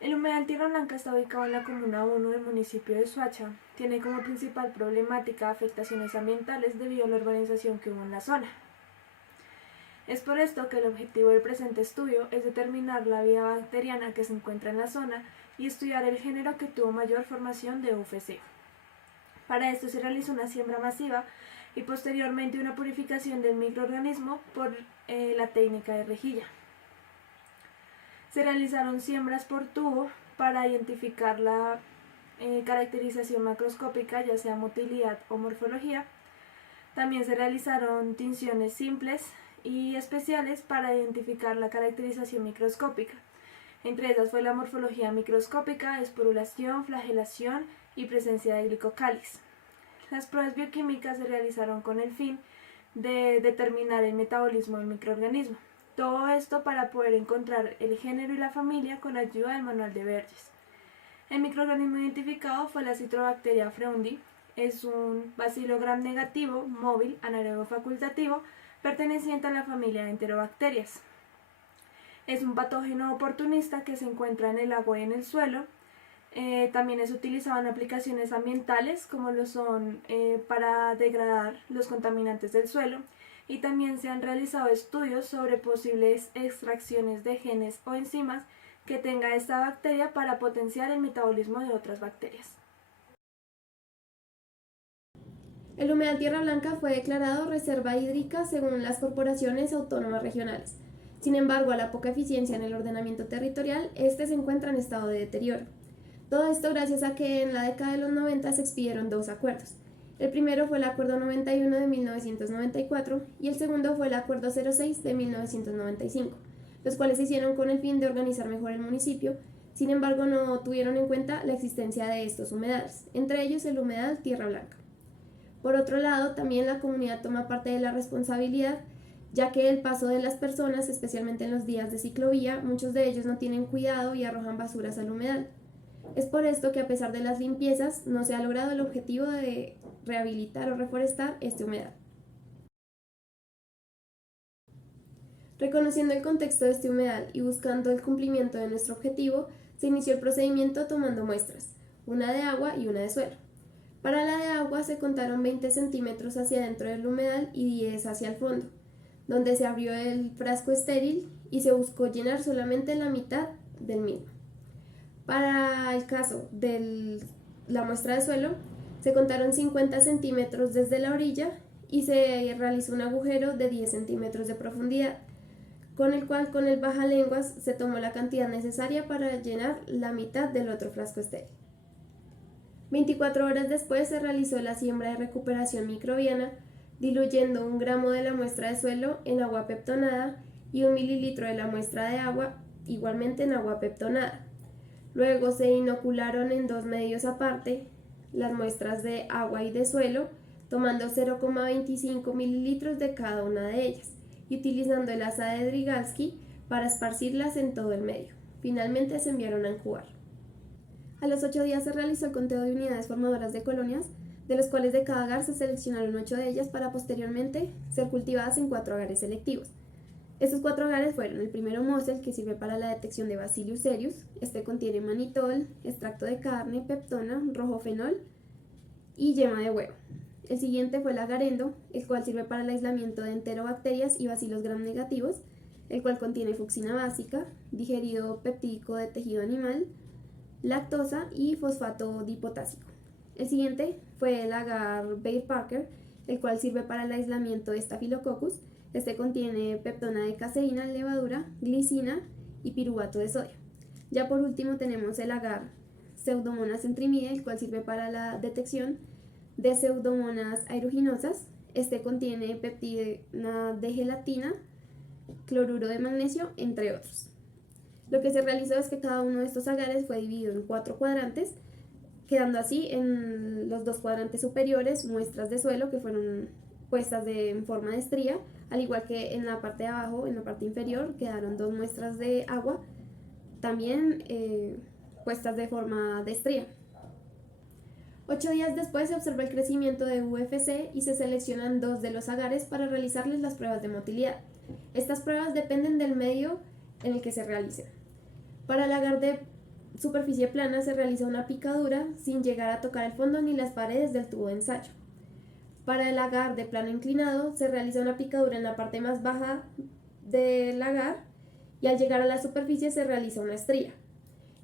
El humedal Tierra Blanca está ubicado en la comuna 1 del municipio de Soacha. Tiene como principal problemática afectaciones ambientales debido a la urbanización que hubo en la zona. Es por esto que el objetivo del presente estudio es determinar la vida bacteriana que se encuentra en la zona y estudiar el género que tuvo mayor formación de UFC. Para esto se realizó una siembra masiva y posteriormente una purificación del microorganismo por la técnica de rejilla. Se realizaron siembras por tubo para identificar la caracterización macroscópica, ya sea motilidad o morfología. También se realizaron tinciones simples y especiales para identificar la caracterización microscópica. Entre esas fue la morfología microscópica, esporulación, flagelación y presencia de glicocáliz. Las pruebas bioquímicas se realizaron con el fin de determinar el metabolismo del microorganismo. Todo esto para poder encontrar el género y la familia con ayuda del manual de Verges. El microorganismo identificado fue la Citrobacteria freundi. Es un bacilo gram negativo, móvil, anaerobo facultativo, perteneciente a la familia de enterobacterias. Es un patógeno oportunista que se encuentra en el agua y en el suelo. También es utilizado en aplicaciones ambientales, como lo son para degradar los contaminantes del suelo, y también se han realizado estudios sobre posibles extracciones de genes o enzimas que tenga esta bacteria para potenciar el metabolismo de otras bacterias. El humedal Tierra Blanca fue declarado reserva hídrica según las corporaciones autónomas regionales. Sin embargo, a la poca eficiencia en el ordenamiento territorial, este se encuentra en estado de deterioro. Todo esto gracias a que en la década de los 90 se expidieron dos acuerdos. El primero fue el Acuerdo 91 de 1994 y el segundo fue el Acuerdo 06 de 1995, los cuales se hicieron con el fin de organizar mejor el municipio. Sin embargo, no tuvieron en cuenta la existencia de estos humedales, entre ellos el humedal Tierra Blanca. Por otro lado, también la comunidad toma parte de la responsabilidad, ya que el paso de las personas, especialmente en los días de ciclovía, muchos de ellos no tienen cuidado y arrojan basuras al humedal. Es por esto que a pesar de las limpiezas, no se ha logrado el objetivo de rehabilitar o reforestar este humedal. Reconociendo el contexto de este humedal y buscando el cumplimiento de nuestro objetivo, se inició el procedimiento tomando muestras, una de agua y una de suelo. Para la de agua se contaron 20 centímetros hacia adentro del humedal y 10 hacia el fondo, donde se abrió el frasco estéril y se buscó llenar solamente la mitad del mismo. Para el caso de la muestra de suelo, se contaron 50 centímetros desde la orilla y se realizó un agujero de 10 centímetros de profundidad, con el cual con el bajalenguas se tomó la cantidad necesaria para llenar la mitad del otro frasco estéril. 24 horas después se realizó la siembra de recuperación microbiana, diluyendo 1 gramo de la muestra de suelo en agua peptonada y 1 mililitro de la muestra de agua igualmente en agua peptonada. Luego se inocularon en 2 medios aparte las muestras de agua y de suelo, tomando 0,25 mililitros de cada una de ellas y utilizando el asa de Drygalski para esparcirlas en todo el medio. Finalmente se enviaron a incubar. A los 8 días se realizó el conteo de unidades formadoras de colonias, de los cuales de cada agar se seleccionaron 8 de ellas para posteriormente ser cultivadas en 4 agares selectivos. Estos 4 agares fueron el primero Mosel, que sirve para la detección de Bacillus cereus. Este contiene manitol, extracto de carne, peptona, rojofenol y yema de huevo. El siguiente fue el agarendo, el cual sirve para el aislamiento de enterobacterias y bacilos gram negativos, el cual contiene fucsina básica, digerido peptídico de tejido animal, lactosa y fosfato dipotásico. El siguiente fue el agar Bayer Parker, el cual sirve para el aislamiento de Staphylococcus. Este contiene peptona de caseína, levadura, glicina y piruvato de sodio. Ya por último tenemos el agar Pseudomonas centrimidae, el cual sirve para la detección de Pseudomonas aeruginosas. Este contiene peptina de gelatina, cloruro de magnesio, entre otros. Lo que se realizó es que cada uno de estos agares fue dividido en 4 cuadrantes, quedando así en los 2 cuadrantes superiores muestras de suelo que fueron puestas en forma de estría, al igual que en la parte de abajo, en la parte inferior, quedaron 2 muestras de agua, también puestas de forma de estría. 8 días después se observa el crecimiento de UFC y se seleccionan 2 de los agares para realizarles las pruebas de motilidad. Estas pruebas dependen del medio en el que se realicen. Para el agar de superficie plana se realiza una picadura sin llegar a tocar el fondo ni las paredes del tubo de ensayo. Para el agar de plano inclinado se realiza una picadura en la parte más baja del agar y al llegar a la superficie se realiza una estría.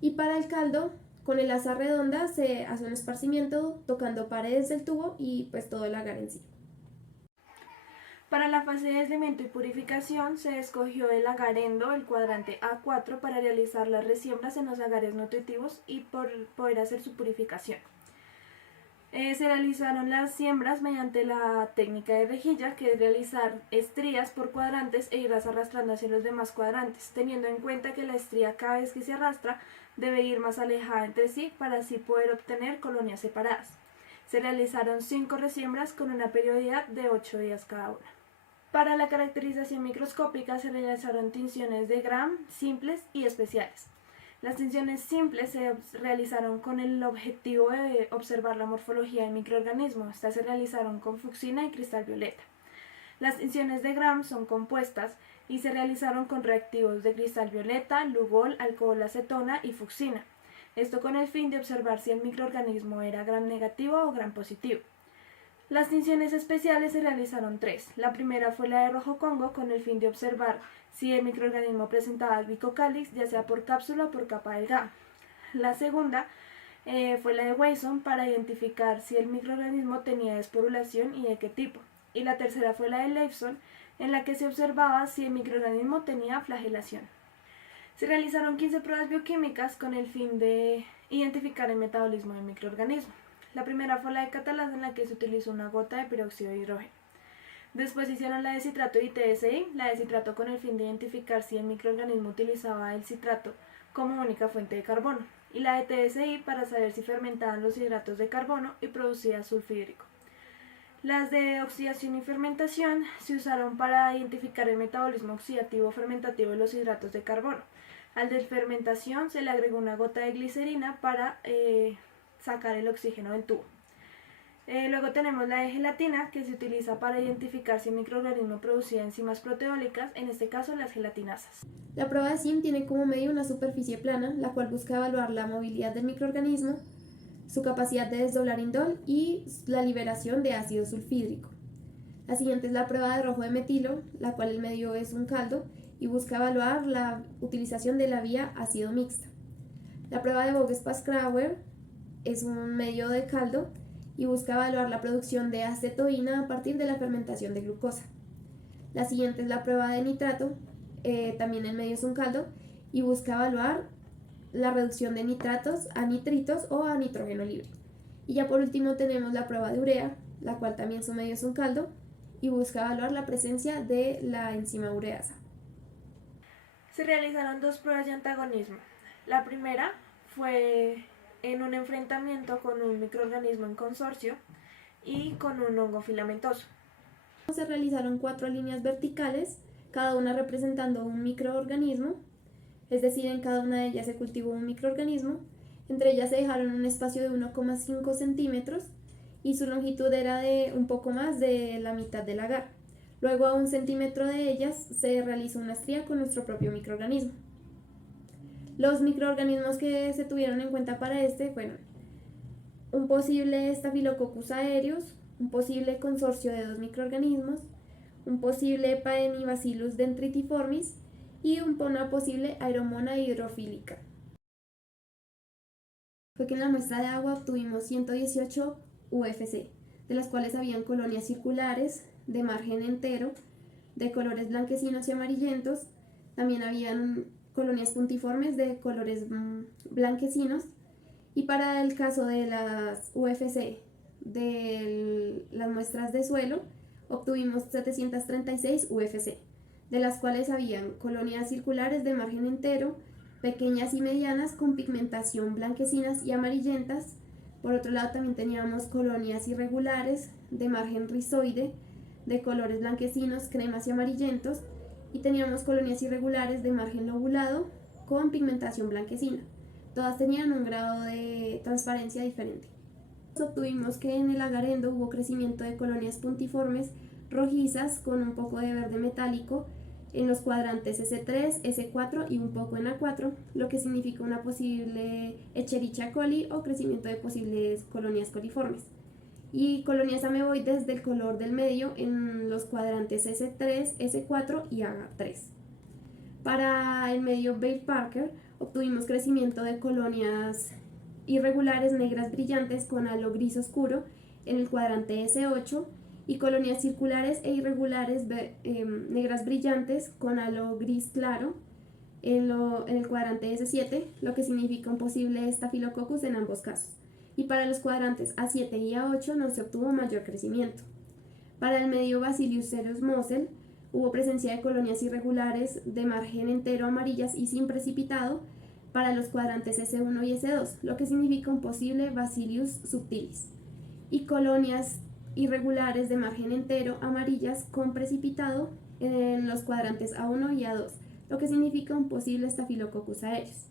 Y para el caldo, con el asa redonda se hace un esparcimiento tocando paredes del tubo y pues todo el agar en sí. Para la fase de aislamiento y purificación se escogió el agarendo, el cuadrante A4, para realizar las resiembras en los agares nutritivos y poder hacer su purificación. Se realizaron las siembras mediante la técnica de rejilla, que es realizar estrías por cuadrantes e irlas arrastrando hacia los demás cuadrantes, teniendo en cuenta que la estría cada vez que se arrastra debe ir más alejada entre sí para así poder obtener colonias separadas. Se realizaron 5 resiembras con una periodicidad de 8 días cada una. Para la caracterización microscópica se realizaron tinciones de Gram simples y especiales. Las tinciones simples se realizaron con el objetivo de observar la morfología del microorganismo. Estas se realizaron con fucsina y cristal violeta. Las tinciones de Gram son compuestas y se realizaron con reactivos de cristal violeta, lugol, alcohol acetona y fucsina. Esto con el fin de observar si el microorganismo era Gram negativo o Gram positivo. Las tinciones especiales se realizaron 3. La primera fue la de rojo congo con el fin de observar si el microorganismo presentaba glicocálix, ya sea por cápsula o por capa delgada. La segunda fue la de Wasson para identificar si el microorganismo tenía esporulación y de qué tipo. Y la tercera fue la de Leibson, en la que se observaba si el microorganismo tenía flagelación. Se realizaron 15 pruebas bioquímicas con el fin de identificar el metabolismo del microorganismo. La primera fue la de catalasa, en la que se utilizó una gota de peróxido de hidrógeno. Después hicieron la de citrato y TSI, la de citrato con el fin de identificar si el microorganismo utilizaba el citrato como única fuente de carbono, y la de TSI para saber si fermentaban los hidratos de carbono y producía sulfhídrico. Las de oxidación y fermentación se usaron para identificar el metabolismo oxidativo o fermentativo de los hidratos de carbono. Al de fermentación se le agregó una gota de glicerina para sacar el oxígeno del tubo. Luego tenemos la de gelatina, que se utiliza para identificar si el microorganismo producía enzimas proteólicas, en este caso las gelatinasas. La prueba de SIM tiene como medio una superficie plana, la cual busca evaluar la movilidad del microorganismo, su capacidad de desdoblar indol y la liberación de ácido sulfhídrico. La siguiente es la prueba de rojo de metilo, la cual el medio es un caldo y busca evaluar la utilización de la vía ácido mixta. La prueba de Voges-Pascrauer es un medio de caldo y busca evaluar la producción de acetoína a partir de la fermentación de glucosa. La siguiente es la prueba de nitrato, también el medio es un caldo, y busca evaluar la reducción de nitratos a nitritos o a nitrógeno libre. Y ya por último tenemos la prueba de urea, la cual también su medio es un caldo, y busca evaluar la presencia de la enzima ureasa. Se realizaron 2 pruebas de antagonismo. La primera fue en un enfrentamiento con un microorganismo en consorcio y con un hongo filamentoso. Se realizaron 4 líneas verticales, cada una representando un microorganismo, es decir, en cada una de ellas se cultivó un microorganismo. Entre ellas se dejaron un espacio de 1,5 centímetros y su longitud era de un poco más de la mitad del agar. Luego a 1 centímetro de ellas se realizó una estría con nuestro propio microorganismo. Los microorganismos que se tuvieron en cuenta para fueron un posible Staphylococcus aureus, un posible consorcio de 2 microorganismos, un posible Paenibacillus dendritiformis y una posible Aeromona hidrofílica. Fue que en la muestra de agua obtuvimos 118 UFC, de las cuales habían colonias circulares de margen entero, de colores blanquecinos y amarillentos. También habían colonias puntiformes de colores blanquecinos, y para el caso de las UFC de las muestras de suelo obtuvimos 736 UFC, de las cuales habían colonias circulares de margen entero, pequeñas y medianas con pigmentación blanquecinas y amarillentas. Por otro lado también teníamos colonias irregulares de margen rizoide de colores blanquecinos, cremas y amarillentos, y teníamos colonias irregulares de margen lobulado con pigmentación blanquecina. Todas tenían un grado de transparencia diferente. Obtuvimos que en el agarendo hubo crecimiento de colonias puntiformes rojizas con un poco de verde metálico en los cuadrantes S3, S4 y un poco en A4, lo que significa una posible Escherichia coli o crecimiento de posibles colonias coliformes. Y colonias ameboides del color del medio en los cuadrantes S3, S4 y A3. Para el medio Baird-Parker obtuvimos crecimiento de colonias irregulares negras brillantes con halo gris oscuro en el cuadrante S8 y colonias circulares e irregulares negras brillantes con halo gris claro en el cuadrante S7, lo que significa un posible Staphylococcus en ambos casos. Y para los cuadrantes A7 y A8 no se obtuvo mayor crecimiento. Para el medio Bacillus cereus Mosel hubo presencia de colonias irregulares de margen entero amarillas y sin precipitado para los cuadrantes S1 y S2, lo que significa un posible Bacillus subtilis, y colonias irregulares de margen entero amarillas con precipitado en los cuadrantes A1 y A2, lo que significa un posible Staphylococcus aureus.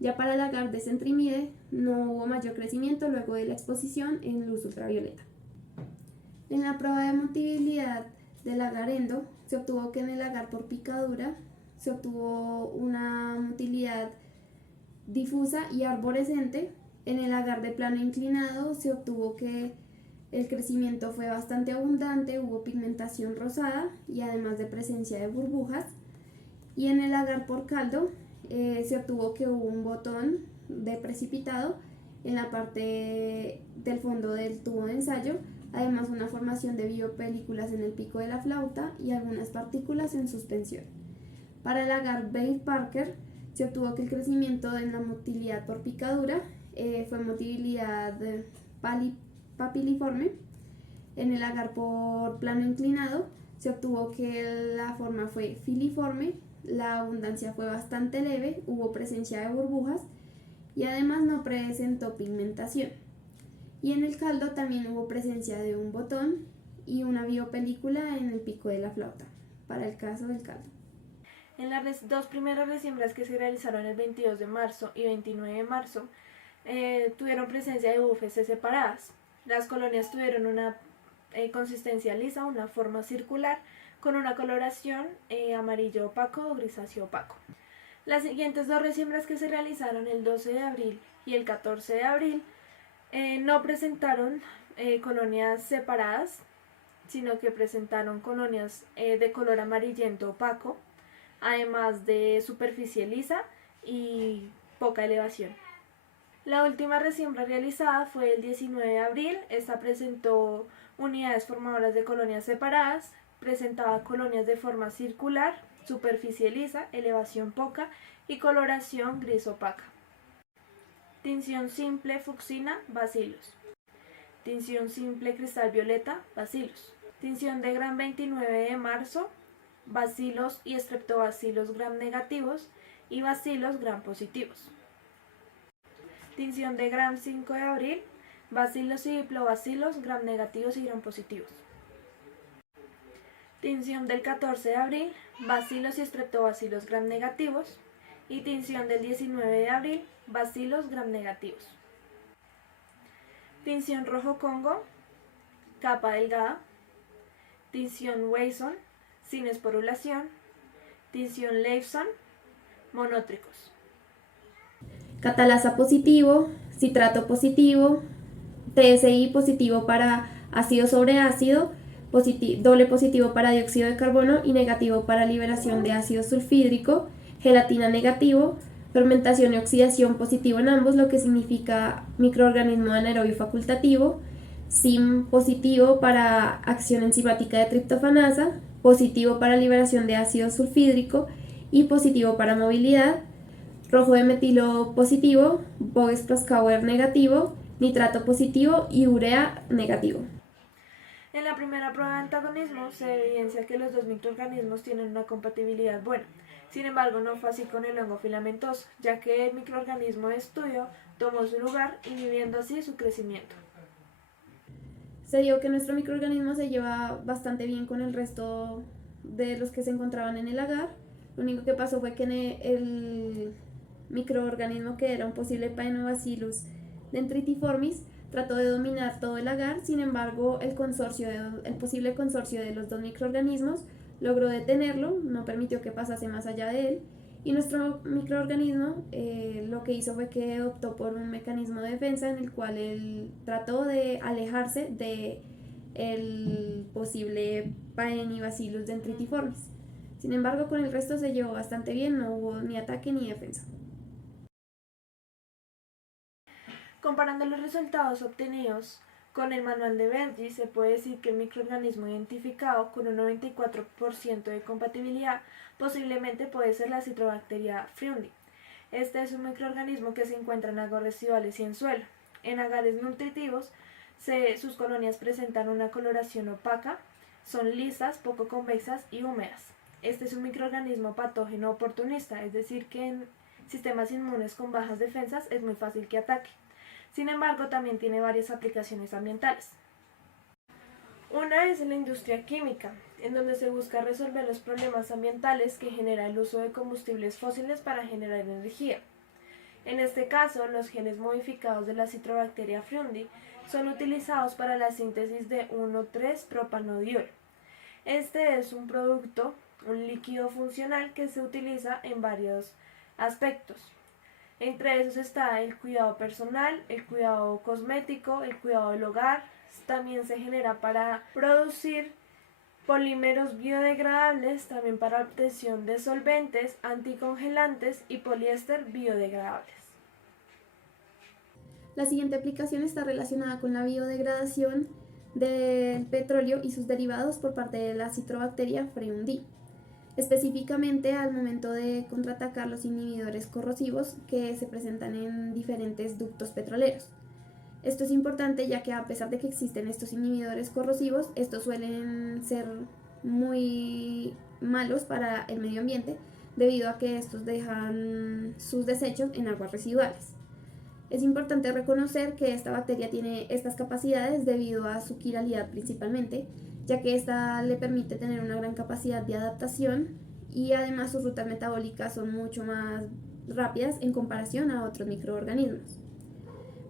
Ya para el agar de Centrimide no hubo mayor crecimiento luego de la exposición en luz ultravioleta. En la prueba de motilidad del agar endo se obtuvo que en el agar por picadura se obtuvo una motilidad difusa y arborescente. En el agar de plano inclinado se obtuvo que el crecimiento fue bastante abundante, hubo pigmentación rosada y además de presencia de burbujas. Y en el agar por caldo se obtuvo que hubo un botón de precipitado en la parte del fondo del tubo de ensayo, además una formación de biopelículas en el pico de la flauta y algunas partículas en suspensión. Para el agar Baird-Parker se obtuvo que el crecimiento en la motilidad por picadura fue motilidad papiliforme. En el agar por plano inclinado se obtuvo que la forma fue filiforme, la abundancia fue bastante leve, hubo presencia de burbujas y además no presentó pigmentación. Y en el caldo también hubo presencia de un botón y una biopelícula en el pico de la flauta, para el caso del caldo. En las dos primeras resiembras que se realizaron el 22 de marzo y 29 de marzo, tuvieron presencia de bufes separadas. Las colonias tuvieron una consistencia lisa, una forma circular, con una coloración amarillo opaco o grisáceo opaco. Las siguientes dos resiembras que se realizaron el 12 de abril y el 14 de abril no presentaron colonias separadas, sino que presentaron colonias de color amarillento opaco, además de superficie lisa y poca elevación. La última resiembra realizada fue el 19 de abril. Esta presentó unidades formadoras de colonias separadas, presentaba colonias de forma circular, superficie lisa, elevación poca y coloración gris opaca. Tinción simple fucsina, Bacillus. Tinción simple cristal violeta, Bacillus. Tinción de gram 29 de marzo, Bacillus y Streptobacillus gram negativos y Bacillus gram positivos. Tinción de gram 5 de abril, Bacillus y Diplobacillus gram negativos y gram positivos. Tinción del 14 de abril, Bacillus y Streptobacillus gram negativos y tinción del 19 de abril, Bacillus gram negativos. Tinción rojo Congo, capa delgada. Tinción Wasson, sin esporulación. Tinción Leifson, monótricos. Catalasa positivo, citrato positivo, TSI positivo para ácido sobre ácido, doble positivo para dióxido de carbono y negativo para liberación de ácido sulfídrico, gelatina negativo, fermentación y oxidación positivo en ambos, lo que significa microorganismo anaerobio facultativo, SIM positivo para acción enzimática de triptofanasa, positivo para liberación de ácido sulfídrico y positivo para movilidad, rojo de metilo positivo, Boix-Proskauer negativo, nitrato positivo y urea negativo. En la primera prueba de antagonismo se evidencia que los dos microorganismos tienen una compatibilidad buena. Sin embargo, no fue así con el hongo filamentoso, ya que el microorganismo de estudio tomó su lugar, inhibiendo así su crecimiento. Se dio que nuestro microorganismo se lleva bastante bien con el resto de los que se encontraban en el agar. Lo único que pasó fue que el microorganismo que era un posible Paenobacillus dendritiformis trató de dominar todo el agar. Sin embargo, el posible consorcio de los dos microorganismos logró detenerlo, no permitió que pasase más allá de él, y nuestro microorganismo lo que hizo fue que optó por un mecanismo de defensa en el cual él trató de alejarse de el posible Paenibacillus dendritiformis. Sin embargo, con el resto se llevó bastante bien, no hubo ni ataque ni defensa. Comparando los resultados obtenidos con el manual de Benji, se puede decir que el microorganismo identificado con un 94% de compatibilidad posiblemente puede ser la Citrobacteria frundi. Este es un microorganismo que se encuentra en aguas residuales y en suelo. En agares nutritivos, sus colonias presentan una coloración opaca, son lisas, poco convexas y húmedas. Este es un microorganismo patógeno oportunista, es decir, que en sistemas inmunes con bajas defensas es muy fácil que ataque. Sin embargo, también tiene varias aplicaciones ambientales. Una es en la industria química, en donde se busca resolver los problemas ambientales que genera el uso de combustibles fósiles para generar energía. En este caso, los genes modificados de la Citrobacteria frundi son utilizados para la síntesis de 1,3-propanodiol. Este es un producto, un líquido funcional que se utiliza en varios aspectos. Entre esos está el cuidado personal, el cuidado cosmético, el cuidado del hogar. También se genera para producir polímeros biodegradables, también para obtención de solventes, anticongelantes y poliéster biodegradables. La siguiente aplicación está relacionada con la biodegradación del petróleo y sus derivados por parte de la Citrobacteria frundi, específicamente al momento de contraatacar los inhibidores corrosivos que se presentan en diferentes ductos petroleros. Esto es importante ya que a pesar de que existen estos inhibidores corrosivos, estos suelen ser muy malos para el medio ambiente debido a que estos dejan sus desechos en aguas residuales. Es importante reconocer que esta bacteria tiene estas capacidades debido a su quiralidad principalmente, ya que esta le permite tener una gran capacidad de adaptación y además sus rutas metabólicas son mucho más rápidas en comparación a otros microorganismos.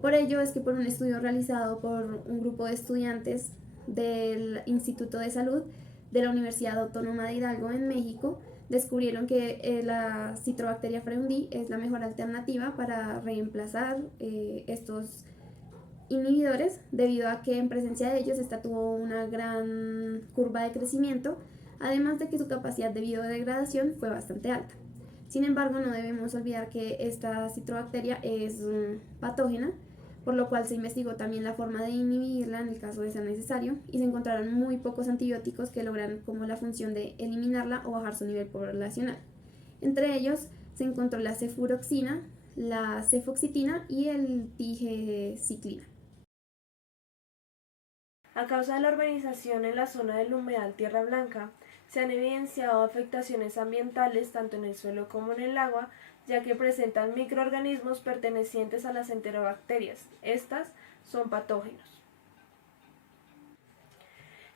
Por ello es que por un estudio realizado por un grupo de estudiantes del Instituto de Salud de la Universidad Autónoma de Hidalgo en México, descubrieron que la Citrobacteria frundi es la mejor alternativa para reemplazar estos inhibidores, debido a que en presencia de ellos esta tuvo una gran curva de crecimiento, además de que su capacidad de biodegradación fue bastante alta. Sin embargo, no debemos olvidar que esta citrobacteria es patógena, por lo cual se investigó también la forma de inhibirla en el caso de ser necesario, y se encontraron muy pocos antibióticos que logran como la función de eliminarla o bajar su nivel poblacional. Entre ellos se encontró la cefuroxina, la cefoxitina y el tigecyclina. A causa de la urbanización en la zona del humedal Tierra Blanca, se han evidenciado afectaciones ambientales tanto en el suelo como en el agua, ya que presentan microorganismos pertenecientes a las enterobacterias. Estas son patógenos.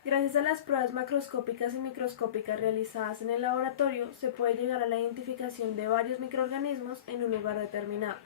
Gracias a las pruebas macroscópicas y microscópicas realizadas en el laboratorio, se puede llegar a la identificación de varios microorganismos en un lugar determinado.